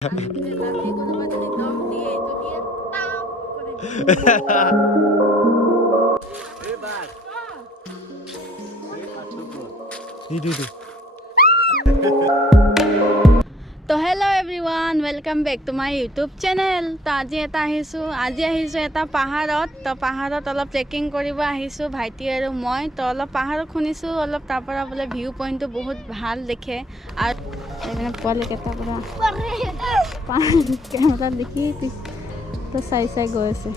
तो hello everyone welcome back to my YouTube channel. तो आज এটা পাহাৰত তো পাহাৰত অলপ ট্ৰেকিং কৰিব আহিছো ভাইটি আৰু মই। তো অলপ পাহাৰত শুনিছো অলপ তাৰ পৰা বোলে ভিউ পইণ্টটো বহুত ভাল দেখে আৰু এনে পোৱালি কেইটা পৰা কেমেৰা দেখি তো চাই গৈ আছে।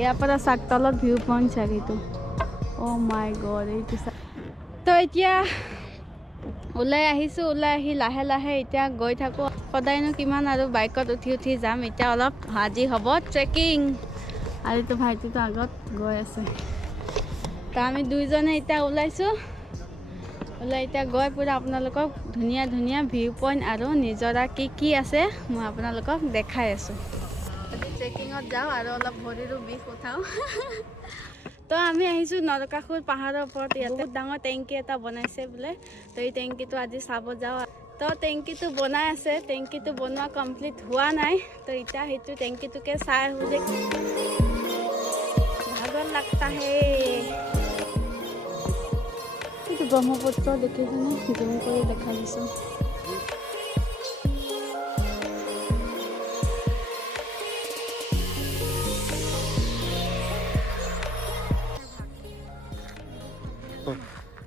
ইয়াৰ পৰা চাকতলত ভিউ পইণ্ট চাগিটো। অ' মাই গড এইটো তো এতিয়া ওলাই আহিছোঁ, ওলাই আহি লাহে লাহে এতিয়া গৈ থাকোঁ। সদায়নো কিমান আৰু বাইকত উঠি যাম। এতিয়া অলপ আজি হ'ব ট্ৰেকিং আৰু এইটো ভাইটিটো আগত গৈ আছে। তো আমি দুইজনে এতিয়া ওলাইছোঁ। এতিয়া গৈ পুৰা আপোনালোকক ধুনীয়া ধুনীয়া ভিউ পইণ্ট আৰু নিজৰা কি আছে মই আপোনালোকক দেখাই আছোঁ। ট্ৰেকিঙত যাওঁ আৰু অলপ ভৰিৰো বিষ উঠাওঁ। তো আমি আহিছোঁ নৰকাসুৰ পাহাৰৰ ওপৰত। ইয়াত বহুত ডাঙৰ টেংকি এটা বনাইছে বোলে। তো এই টেংকিটো আজি চাব যাওঁ। তো টেংকিটো বনাই আছে, টেংকিটো বনোৱা কমপ্লিট হোৱা নাই। তো এতিয়া সেইটো টেংকিটোকে চাই আহোঁ যে ভাগৰ লাগতা হে। এইটো ব্ৰহ্মপুত্ৰ দেখিছেনে, জুম কৰি দেখা দিছোঁ।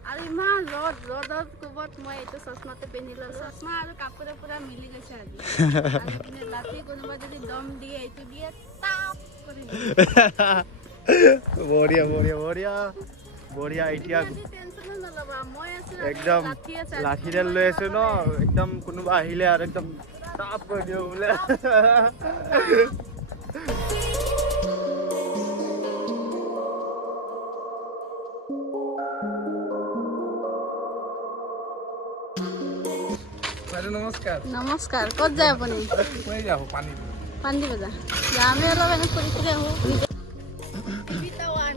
আৰু ইমান ৰ'দৰ কোবত মই এইটো চশমাটো পিন্ধি লৈছোঁ। চশমা আৰু কাপোৰে পুৰা মিলি গৈছে আজি। ৰাতি কোনোবা যদি দম দিয়ে এইটো দিয়ে টাপ কৰি বঢ়িয়া বঢ়িয়া বঢ়িয়া বঢ়িয়া। এতিয়া টেনচনো নল'বা, মই আছোঁ একদম লাঠিডাল লৈ আছো ন, একদম কোনোবা আহিলে আৰু একদম টাপ কৰি দিওঁ বোলে। নমস্কাৰ। ক'ত যায় আপুনি? পাণ্ডি বজাৰ। আমি অলপ এনে ফুৰি আহোঁ।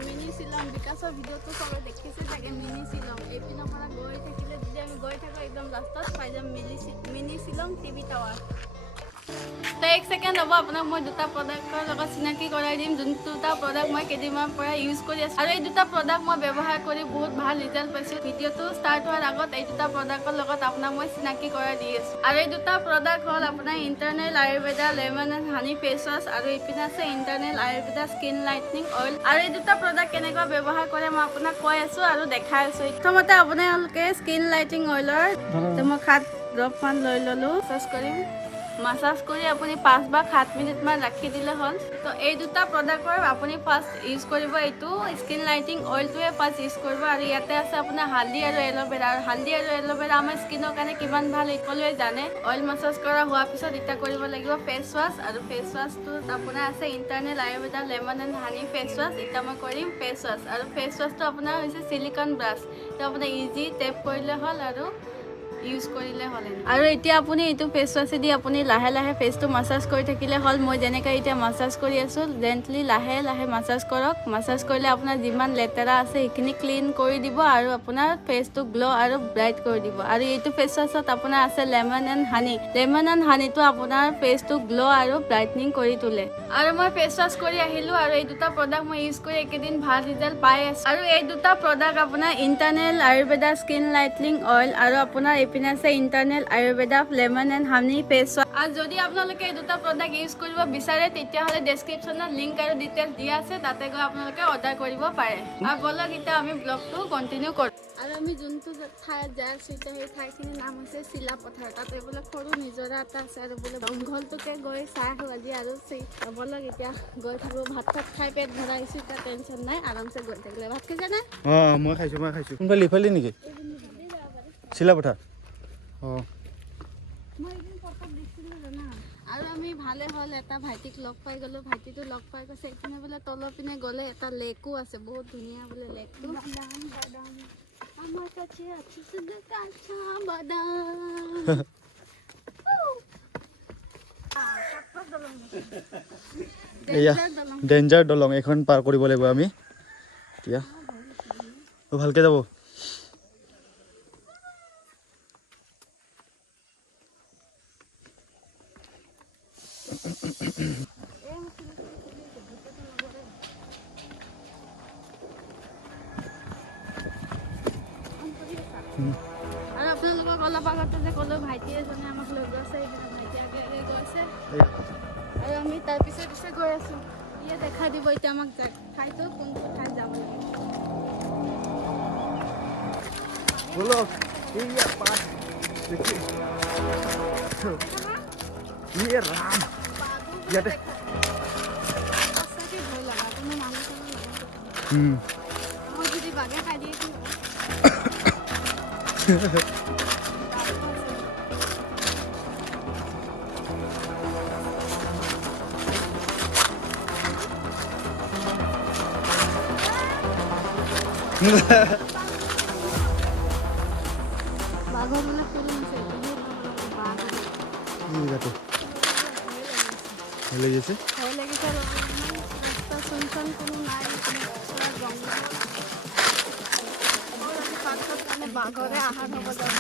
মিনি শ্বিলং বিকাশৰ ভিডিঅ'টো চবে দেখিছে চাগে। মিনি শ্বিলং এইপিনৰ পৰা গৈ থাকিলে যদি আমি গৈ থাকোঁ একদম লাষ্টত পাই যাম মিনি শ্বিলং টিভি টাৱাৰ। তো এক ছেকেণ্ড হ'ব, আপোনাক মই দুটা প্ৰডাক্টৰ লগত চিনাকি কৰাই দিম। যোনটো দুটা প্ৰডাক্ট মই কেইদিনমানৰ পৰা ইউজ কৰি আছোঁ আৰু এই দুটা প্ৰডাক্ট মই ব্যৱহাৰ কৰি বহুত ভাল ৰিজাল্ট পাইছোঁ। ভিডিঅ'টো ষ্টাৰ্ট হোৱাৰ আগত এই দুটা প্ৰডাক্টৰ লগত আপোনাক মই চিনাকি কৰাই দি আছোঁ। আৰু এই দুটা প্ৰডাক্ট হ'ল আপোনাৰ internal Ayurveda lemon and honey face wash আৰু এইপিনে আছে internal Ayurveda skin lightning oil. আৰু এই দুটা প্ৰডাক্ট কেনেকুৱা ব্যৱহাৰ কৰে মই আপোনাক কৈ আছোঁ আৰু দেখাই আছোঁ। প্ৰথমতে আপোনালোকে স্কিন লাইটনিং অইলৰ মই 7 ড্ৰপমান লৈ ল'লোঁ। মাছাজ কৰি আপুনি 5 বা 7 মিনিটমান ৰাখি দিলে হ'ল। তো এই দুটা প্ৰডাক্টৰ আপুনি ফাৰ্ষ্ট ইউজ কৰিব এইটো স্কিন লাইটিং অইলটোৱে ফাৰ্ষ্ট ইউজ কৰিব। আৰু ইয়াতে আছে আপোনাৰ হালধি আৰু এল'ভেৰা। আৰু হালধি আৰু এল'ভেৰা আমাৰ স্কিনৰ কাৰণে কিমান ভাল সকলোৱে জানে। অইল মাছাজ কৰা হোৱাৰ পিছত এতিয়া কৰিব লাগিব ফেচ ৱাছ। আৰু ফেচ ৱাছটোত আপোনাৰ আছে internal Ayurveda lemon and honey face wash. এতিয়া মই কৰিম ফেচ ৱাছ। আৰু ফেচ ৱাছটো আপোনাৰ হৈছে চিলিকন ব্ৰাছ। তো আপোনাৰ ইজি টেপ কৰিলে হ'ল আৰু ইউজ কৰিলে হ'ল। আৰু এতিয়া আপুনি এইটো ফেচ ৱাছেদি আপুনি লাহে লাহে ফেচটো মাছাজ কৰি থাকিলে হ'ল। মই যেনেকৈ এতিয়া মাছাজ কৰি আছোঁ, জেণ্টলি লাহে লাহে মাছাজ কৰক। মাছাজ কৰিলে আপোনাৰ যিমান লেতেৰা আছে সেইখিনি ক্লিন কৰি দিব আৰু আপোনাৰ ফেচটো গ্ল' আৰু ব্ৰাইট কৰি দিব। আৰু এইটো ফেচ ৱাছত আপোনাৰ আছে lemon and honey. Lemon and হানিটো আপোনাৰ ফেচটো গ্ল' আৰু ব্ৰাইটনিং কৰি তোলে। আৰু মই ফেচ ৱাছ কৰি আহিলোঁ আৰু এই দুটা প্ৰডাক্ট মই ইউজ কৰি এইকেইদিন ভাল ৰিজাল্ট পাই আছোঁ। আৰু এই দুটা প্ৰডাক্ট আপোনাৰ internal Ayurveda skin lightning oil আৰু আপোনাৰ এইপিনে আছে internal Ayurveda lemon and honey face wash. আৰু যদি আপোনালোকে এই দুটা প্ৰডাক্ট ইউজ কৰিব বিচাৰে তেতিয়াহ'লে ডেছক্ৰিপশ্যনত লিংক আৰু ডিটেইলছ দিয়া আছে, তাতে গৈ আপোনালোকে অৰ্ডাৰ কৰিব পাৰে। আৰু ব'লক এতিয়া আমি ব্লগটো কণ্টিনিউ কৰোঁ। আৰু আমি যোনটো ঠাইত যাই আছোঁ এতিয়া সেই ঠাইখিনিৰ নাম হৈছে চিলাপথাৰ। তাতে বোলে সৰু নিজৰা এটা আছে আৰু বোলে জংঘলটোকে গৈ চাই আহোঁ আজি। আৰু ব'লক এতিয়া গৈ থাকোঁ। ভাত খাই পেট ভৰাই আহিছোঁ, এতিয়া টেনশ্যন নাই, আৰামছে গৈ থাকিলে। ভাত খাইছেনে? অঁ মই খাইছোঁ। কোনফালে ইফালে নেকি চিলাপথাৰ? অঁ মই এদিন পথাৰত দেখিছিলোঁ জানা। আৰু আমি ভালে হ'ল এটা ভাইটিক লগ পাই গ'লোঁ। ভাইটিটো লগ পাই গৈছে এইপিনে বোলে তলৰ পিনে গ'লে এটা লেকো আছে, বহুত ধুনীয়া বোলে লেকটো। আমাৰ কাছে আছে কাঁচা বাদাম। এয়া ডেঞ্জাৰ দলং এখন পাৰ কৰিব লাগিব আমি এতিয়া ভালকে যাব আৰু আপোনালোকক অলপ আগতে যে ক'লো ভাইটি এজনে আমাক লৈ গৈছে ভাইটি আগে আগে গৈছে আৰু আমি তাৰ পিছে পিছে গৈ আছোঁ ইয়ে দেখা দিব এতিয়া আমাক ঠাইটো কোনটো ঠাইত যাব লাগে বলো এয়া পাঁচ দেখি ইয়ে রাম ইয়াতে সঁচাকৈ ভয় লগা কোনো মানুহ চানুহ নহয় হুম আমাক যদি বাঘে খাই দিয়ে কি বাঘৰ মানে সৰু আছে বাঘ ইয়াতে ভালো গেছে ভয় লাগিছে ৰাস্তা চুনচান কোনো নাই পুৰা জংঘল পাছত মানে বাঘৰে আহাৰ হ'ব যাব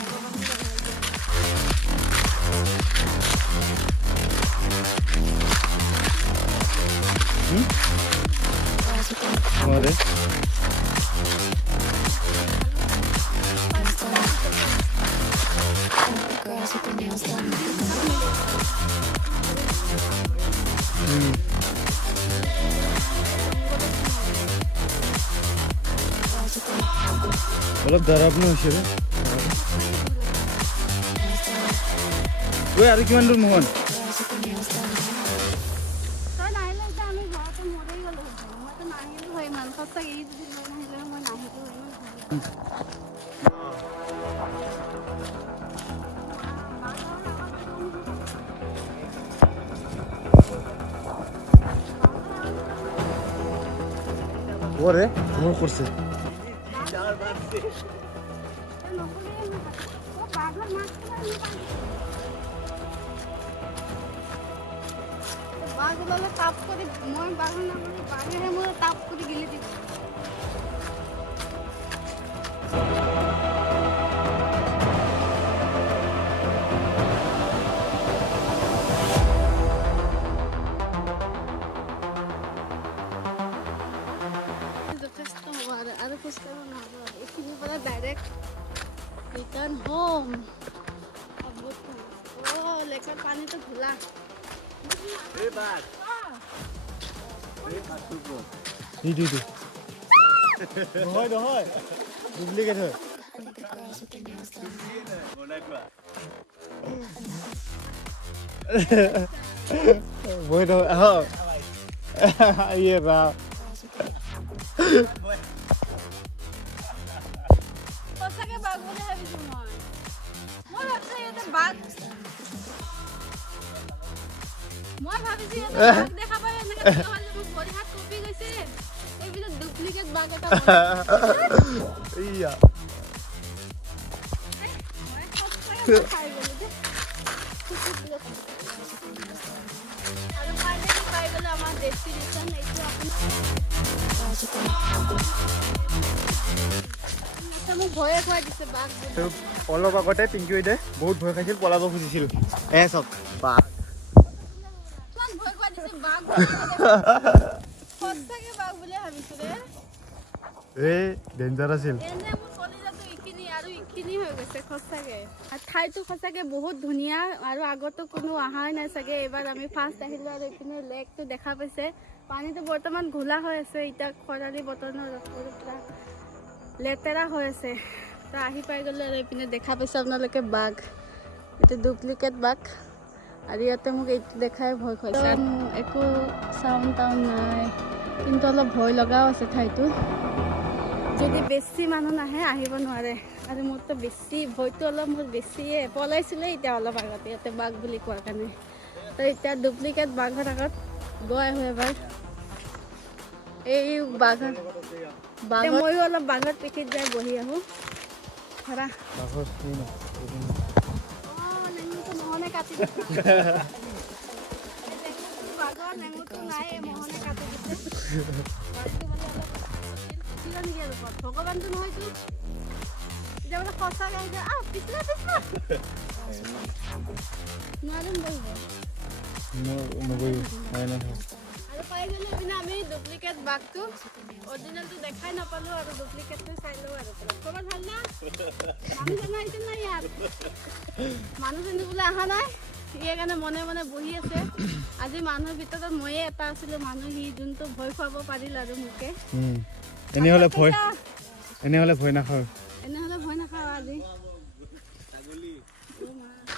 আমাৰে অলপ দৰাব নহৈছে ৰে আৰু কিমান দূৰ মোহন তই নাহিলে এতিয়া আমি ঘৰতে মৰি গ'লো মইতো নাহিলোঁ হয় ইমান সঁচাকৈ ই যদি লৈ নাহিলে মই নাহিলোঁ হয় ওরে ভয় করছে বাঘ ওলালে তাপ কৰি মই বাঘ নামাৰি বাঘেৰে মই তাপ কৰি গিলি দিছোঁ যথেষ্ট হ'ব আৰু খোজকাঢ়িব নহ'ব এইখিনিৰ পৰা ডাইৰেক্ট ৰিটাৰ্ণ হোম লেকৰ পানীটো ঘোলা ইটো নহয় নহয় ডুপ্লিকেট হয় বই নহয় আহ ইয়ে ৰা সঁচাকৈ বাঘ বুলি ভাবিছোঁ মই ভাবিছোঁ ইয়াতে বাঘ মই ভাবিছোঁ ইয়াতে বাঘ দেখা পাই এনেকৈ মোৰ ভৰি হাত কঁপি গৈছে এইবিলাক ডুপ্লিকেট বাঘ এটা ইয়া মই খাই গ'লো দেই আৰু পাই গ'লে আমাৰ ডেষ্টিনেশ্যন এইটো আপুনি মোক ভয়ে খুৱাই দিছে বাঘ অলপ আগতে পিংকুৱে বহুত ভয় খাইছিল পলাব খুজিছিল চাওক বাঘ ইমান ভয় খুৱাই দিছে বাঘ সঁচাকৈ বাঘ বুলি ভাবিছোঁ ৰে ডেঞ্জাৰ আছিল এনে মোৰ কলিজাটো ইখিনি আৰু ইখিনি হৈ গৈছে সঁচাকৈ ঠাইটো সঁচাকৈ বহুত ধুনীয়া আৰু আগতো কোনো অহাই নাই চাগে এইবাৰ আমি ফাৰ্ষ্ট আহিলোঁ আৰু এইপিনে লেকটো দেখা পাইছে পানীটো বৰ্তমান ঘোলা হৈ আছে এতিয়া খৰালি বতৰ পুৰা লেতেৰা হৈ আছে তো আহি পাই গ'লে আৰু এইপিনে দেখা পাইছে আপোনালোকে বাঘ এইটো ডুপ্লিকেট বাঘ আৰু ইয়াতে মোক এইটো দেখাই ভয় খুৱাইছে একো চাউণ্ড টাউন নাই কিন্তু অলপ ভয় লগাও আছে ঠাইটো যদি বেছি মানুহ নাহে আহিব নোৱাৰে আৰু মোৰতো বেছি ভয়টো অলপ মোৰ বেছিয়ে পলাইছিলে এতিয়া অলপ আগতে ইয়াতে বাঘ বুলি কোৱাৰ কাৰণে তো এতিয়া ডুপ্লিকেট বাঘৰ আগত গৈ আহোঁ এবাৰ এই বাঘৰ ময়ো অলপ বাঘৰ পিঠিত যাই বহি আহোঁ ধৰা নহ'লে কাটি লেঙুৰটো নাই, মোহনে কাটি দিছে। বাঘটো মানে অলপ উঠিব নেকি আৰু ওপৰত? ভগৱানটো নহয়তো। এতিয়া মানে সঁচাকৈ আহিছে, পিছলা পিছলা নোৱাৰিম বহিব। আৰু পাই গ'লো এইপিনে আমি ডুপ্লিকেট বাঘটো। অৰিজিনেলটো দেখাই নাপালোঁ আৰু ডুপ্লিকেটটো চাই লওঁ আৰু। খবৰ ভাল না? মানুহজন আহিছে নাই ইয়াত? মানুহজনী বোলে অহা নাই, ইয়াৰ কাৰণে মনে মনে বহি আছে। আজি মানুহৰ ভিতৰত ময়ে এটা আছিলোঁ মানুহ, সি যোনটো ভয় খুৱাব পাৰিল আৰু মোকে। এনেহ'লে ভয় নাখাওঁ। এনেহ'লে ভয় নাখাওঁ আজি।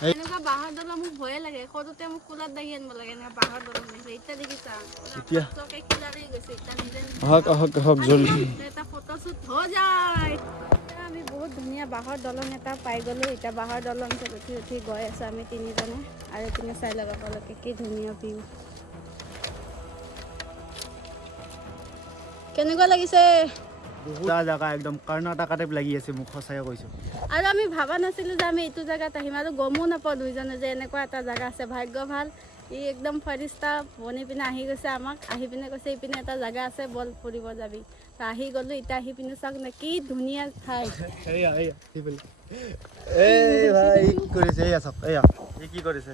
এনেকুৱা বাঁহৰ দলং মোক ভয়ে লাগে। সৰুতে মোক কোলাত দাঙি আনিব লাগে, এনেকুৱা বাঁহৰ দলং দেখিলে। এতিয়া দেখিছা এতিয়া কিলাৰি গৈছে, এতিয়া নিজে আহক জলদি। এটা ফটোশ্বুট হৈ যায়। আমি বহুত ধুনীয়া বাঁহৰ দলং এটা পাই গ'লোঁ। এতিয়া বাঁহৰ দলংটোত উঠি উঠি গৈ আছোঁ আমি তিনিজনে। আৰু পিনে চাই লওক আপোনালোকে কি ধুনীয়া ভিউ। কেনেকুৱা লাগিছে? বহুত জাগা একদম কৰ্ণাটকা টাইপ লাগি আছে মোক, সঁচাই কৈছোঁ। আৰু আমি ভাবা নাছিলোঁ যে আমি এইটো জেগাত আহিম, আৰু গমো নাপাওঁ দুইজনে যে এনেকুৱা এটা জেগা আছে। ভাগ্য ভাল, ই একদম ফৰিষ্টা বনি পিনে আহি গৈছে আমাক, আহি পিনে কৈছে এইপিনে এটা জেগা আছে, বল ফুৰিব যাবি। আহি গ'লোঁ। এতিয়া আহি পিনে চাওক না কি ধুনীয়া ঠাই। এই ভাই কি কৰিছে? এয়া চাওক, এয়া এই কি কৰিছে?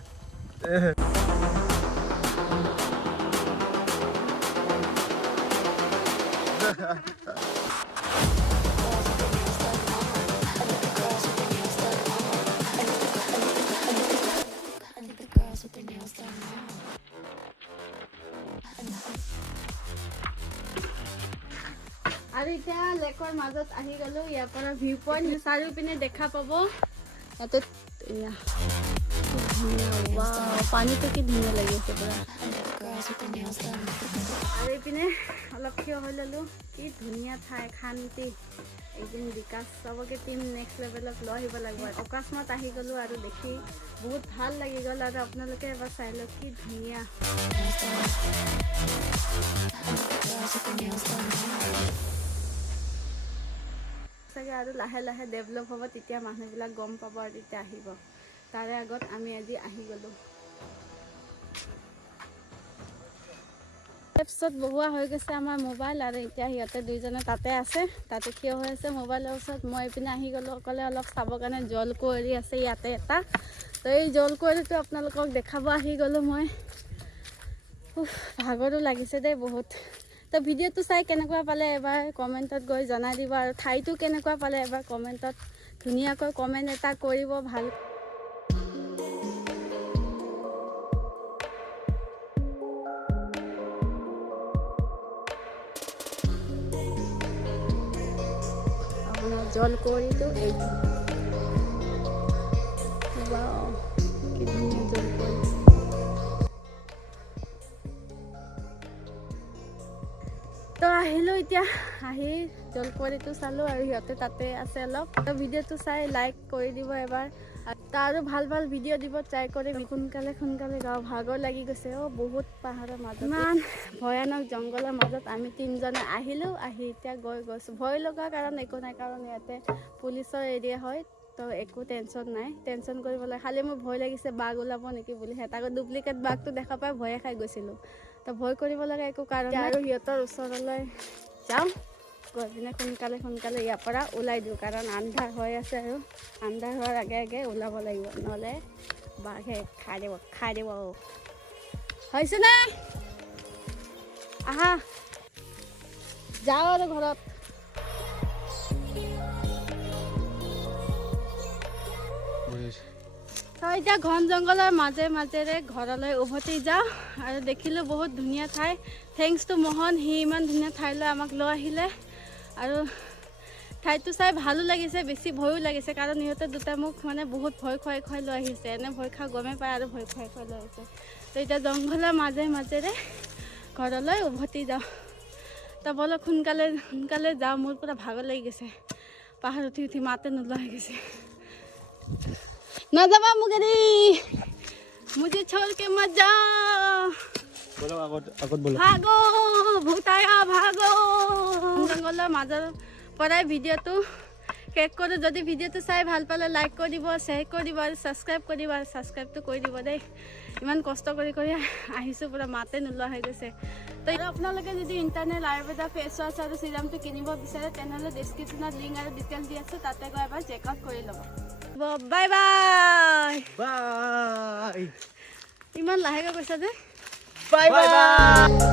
আৰু এতিয়া লেকৰ মাজত আহি গ'লোঁ। ইয়াৰ পৰা ভিউ পইণ্ট চাৰিওপিনে দেখা পাব। ইয়াতে এয়া পানীটো কি ধুনীয়া লাগি আছে পুৰা। আৰু এইপিনে অলপ থিয় হৈ ল'লোঁ। কি ধুনীয়া ঠাই, শান্তি, একদিন বিকাশ চবকে টিম নেক্সট লেভেলত লৈ আহিব লাগিব। অকস্মাত আহি গ'লোঁ আৰু দেখি বহুত ভাল লাগি গ'ল। আৰু আপোনালোকে এবাৰ চাই লওক কি ধুনীয়া। চাগে আৰু লাহে লাহে ডেভেলপ হ'ব, তেতিয়া মানুহবিলাক গম পাব আৰু তেতিয়া আহিব। তাৰে আগত আমি আজি আহি গ'লোঁ। তাৰপিছত বহোৱা হৈ গৈছে আমাৰ মোবাইল, আৰু এতিয়া সিহঁতে দুইজনে তাতে আছে, তাতে থিয় হৈ আছে মোবাইলৰ ওচৰত। মই এইপিনে আহি গ'লোঁ অকলে অলপ চাবৰ কাৰণে। জলকুঁৱৰী আছে ইয়াতে এটা, তো এই জলকুঁৱৰীটো আপোনালোকক দেখাব আহি গ'লোঁ মই। ভাগৰো লাগিছে দেই বহুত। তো ভিডিঅ'টো চাই কেনেকুৱা পালে এবাৰ কমেণ্টত গৈ জনাই দিব, আৰু ঠাইটো কেনেকুৱা পালে এবাৰ কমেণ্টত ধুনীয়াকৈ কমেণ্ট এটা কৰিব। ভাল আপোনাৰ জলকুঁৱৰীটো এইটো। ৱাও, কি ধুনীয়া জলকুঁৱৰী। তো আহিলোঁ এতিয়া, আহি জলকুঁৱৰীটো চালোঁ, আৰু সিহঁতে তাতে আছে অলপ। তো ভিডিঅ'টো চাই লাইক কৰি দিব এবাৰ, আৰু ভাল ভাল ভিডিঅ' দিব ট্ৰাই কৰিম। সোনকালে যাওঁ, ভাগৰ লাগি গৈছে। বহুত পাহাৰৰ মাজত, ইমান ভয়ানক জংঘলৰ মাজত আমি তিনিজনে আহিলোঁ। আহি এতিয়া গৈছোঁ। ভয় লগা কাৰণ একো নাই, কাৰণ ইয়াতে পুলিচৰ এৰিয়া হয়, তো একো টেনশ্যন নাই। টেনশ্যন কৰিব লাগে, খালি মোৰ ভয় লাগিছে বাঘ ওলাব নেকি বুলি। আকৌ ডুপ্লিকেট বাঘটো দেখা পাই ভয়ে খাই গৈছিলোঁ। তো ভয় কৰিব লগা একো কাৰণ নাই। আৰু সিহঁতৰ ওচৰলৈ যাওঁ, গৈ পিনে সোনকালে ইয়াৰ পৰা ওলাই দিওঁ, কাৰণ আন্ধাৰ হৈ আছে, আৰু আন্ধাৰ হোৱাৰ আগে আগে ওলাব লাগিব, নহ'লে বাঘে খাই দিব। হৈছেনে? আহা, যাওঁ আৰু ঘৰত। তো এতিয়া ঘন জংঘলৰ মাজেৰে ঘৰলৈ উভতি যাওঁ, আৰু দেখিলোঁ বহুত ধুনীয়া ঠাই। থেংকছ টু মোহন, সি ইমান ধুনীয়া ঠাইলৈ আমাক লৈ আহিলে। আৰু ঠাইটো চাই ভালো লাগিছে, বেছি ভয়ো লাগিছে, কাৰণ ইহঁতে দুটা মোক মানে বহুত ভয় খুৱাই লৈ আহিছে। এনে ভয় খোৱা গমেই পায়, আৰু ভয় খুৱাই লৈ আহিছে। তো এতিয়া জংঘলৰ মাজেৰে ঘৰলৈ উভতি যাওঁ। তো বলক সোনকালে যাওঁ, মোৰ পুৰা ভাগৰ লাগি গৈছে। পাহাৰ উঠি মাতে নোলোৱা হৈ গৈছে। নাযাবা মোক এৰি, মুঝে छोड़ के मत जाओ। ভাগো ভূতায়া ভাগো। জংঘলৰ মাজৰ পৰাই ভিডিঅ'টো শেষ কৰোঁ। যদি ভিডিঅ'টো চাই ভাল পালে লাইক কৰি দিব, শ্বেয়াৰ কৰি দিব আৰু ছাবস্ক্ৰাইব কৰি দিব। আৰু ছাবস্ক্ৰাইবটো কৰি দিব দেই। ইমান কষ্ট কৰি আহিছোঁ, পূৰা মাতে নোলোৱা হৈ গৈছে। তো আপোনালোকে যদি ইণ্টাৰনেট আয়ুৰ্বেদা ফেচ ৱাছ আৰু চিৰামটো কিনিব বিচাৰে তেনেহ'লে ডেছক্ৰিপশ্যনত লিংক আৰু ডিটেইলছ দি আছোঁ, তাতে গৈ এবাৰ চেক আউট কৰি ল'ব। Bye bye. বাই ইমান লাহেকৈ কৈছা যে। Bye bye.